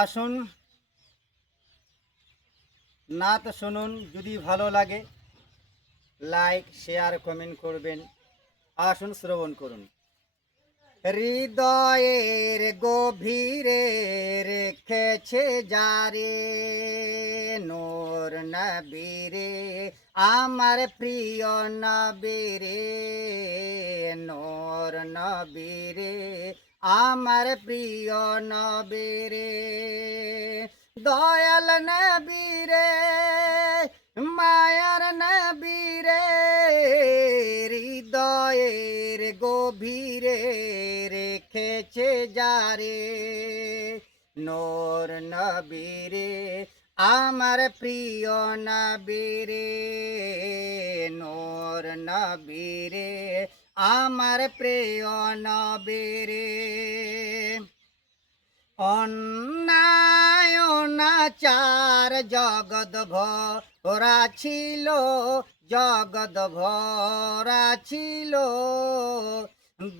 আসুন নাত শুনুন, যদি ভালো লাগে লাইক শেয়ার কমেন্ট করবেন। আসুন শ্রবণ করুন। হৃদয়ের গভীরে রেখেছে যারে নূর নবীরে, আমার প্রিয় নবীরে, নূর নবীরে, আমার প্রিয় নবীরে, দয়াল নবীরে, মায়ার নবীরে, হৃদয়ের গভীরে রেখেছে যারে নূর নবীরে, আমার প্রিয় নবীরে, নূর নবীরে, আমার প্রিয় নবীরে। অন্যায় অনাচার জগৎ ভরা ছিল, জগৎ ভরা ছিল,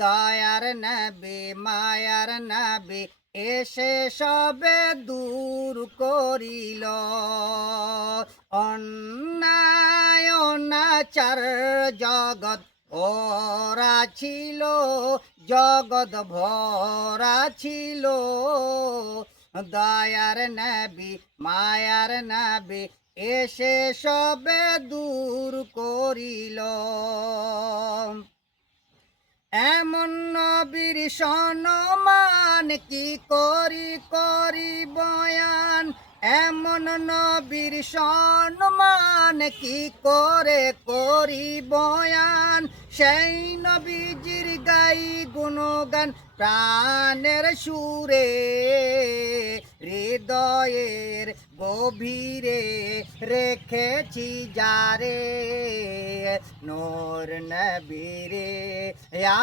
দয়ার নবী মায়ার নবী এসে সবে দূর করিল। অন্যায় অনাচার জগৎ ভরা ছিল, জগৎ ভরা ছিল, দয়ার নবী মায়ার নবী এসে সবে দূর করিল। এমন নবীর সম্মান কি করি বয়ান, এমন নবীর সম্মান কি করি বয়ান, সেই নবীজির গাই গুণগান প্রাণের সুরে, হৃদয়ের গভীরে রেখেছি যারে নূর নবীরে,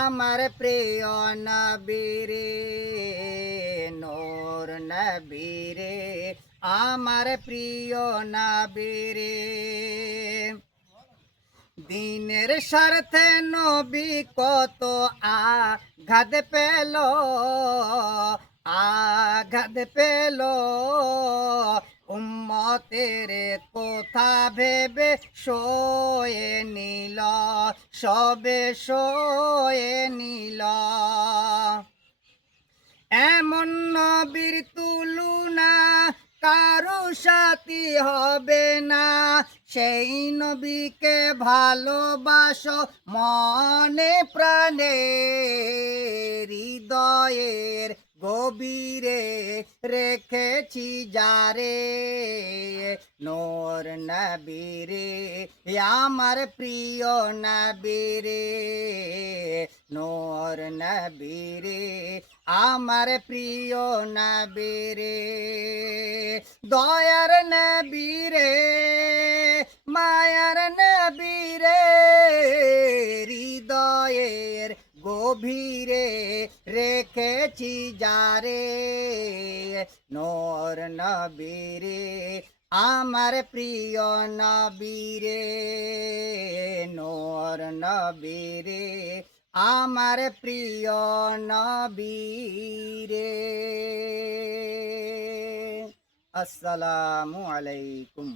আমার প্রিয় নবীরে, নূর নবীরে, আমার প্রিয় নবীরে। দিনের স্বার্থে নবী কত আঘাত পেল, আঘাত পেল, উম্মতের কথা ভেবে সয়ে নিল, সবে সয়ে নিল। এমন নবীর তুলনা কারো সাথী হবে না, সেই নবীকে ভালোবাসো মনে প্রাণে, হৃদয়ের গভীরে রেখেছি যারে নূর নবীরে, আমার প্রিয় নবীরে, নূর নবীরে, আমার প্রিয় নবীরে, দয়ার নবীরে, মায়ার নবীরে, হৃদয়ের গভীরে রেখেছি যারে নূর নবীরে, আমার প্রিয় নবীরে, নূর নবীরে, আমার প্রিয় নবীরে। আসসালামু আলাইকুম।